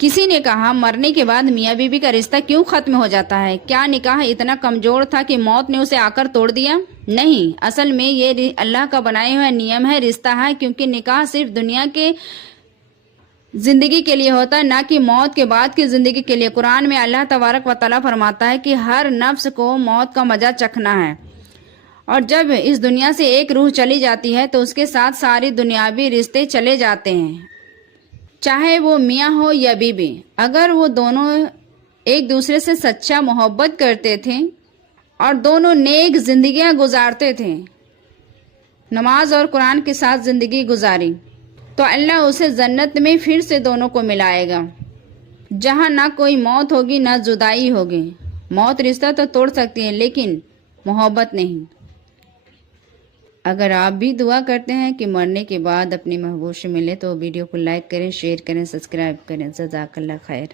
کسی نے کہا مرنے کے بعد میاں بیوی کا رشتہ کیوں ختم ہو جاتا ہے؟ کیا نکاح اتنا کمزور تھا کہ موت نے اسے آ کر توڑ دیا؟ نہیں، اصل میں یہ اللہ کا بنایا ہوا نیم ہے، رشتہ ہے، کیونکہ نکاح صرف دنیا کے زندگی کے لیے ہوتا ہے، نہ کہ موت کے بعد کی زندگی کے لیے۔ قرآن میں اللہ تبارک و تعالیٰ فرماتا ہے کہ ہر نفس کو موت کا مزہ چکھنا ہے، اور جب اس دنیا سے ایک روح چلی جاتی ہے تو اس کے ساتھ ساری دنیاوی رشتے چلے جاتے ہیں، چاہے وہ میاں ہو یا بیوی۔ اگر وہ دونوں ایک دوسرے سے سچا محبت کرتے تھے اور دونوں نیک زندگیاں گزارتے تھے، نماز اور قرآن کے ساتھ زندگی گزاری، تو اللہ اسے جنت میں پھر سے دونوں کو ملائے گا، جہاں نہ کوئی موت ہوگی نہ جدائی ہوگی۔ موت رشتہ تو توڑ سکتی ہے لیکن محبت نہیں۔ اگر آپ بھی دعا کرتے ہیں کہ مرنے کے بعد اپنے محبوب سے ملے تو ویڈیو کو لائک کریں، شیئر کریں، سبسکرائب کریں۔ جزاک اللہ خیر۔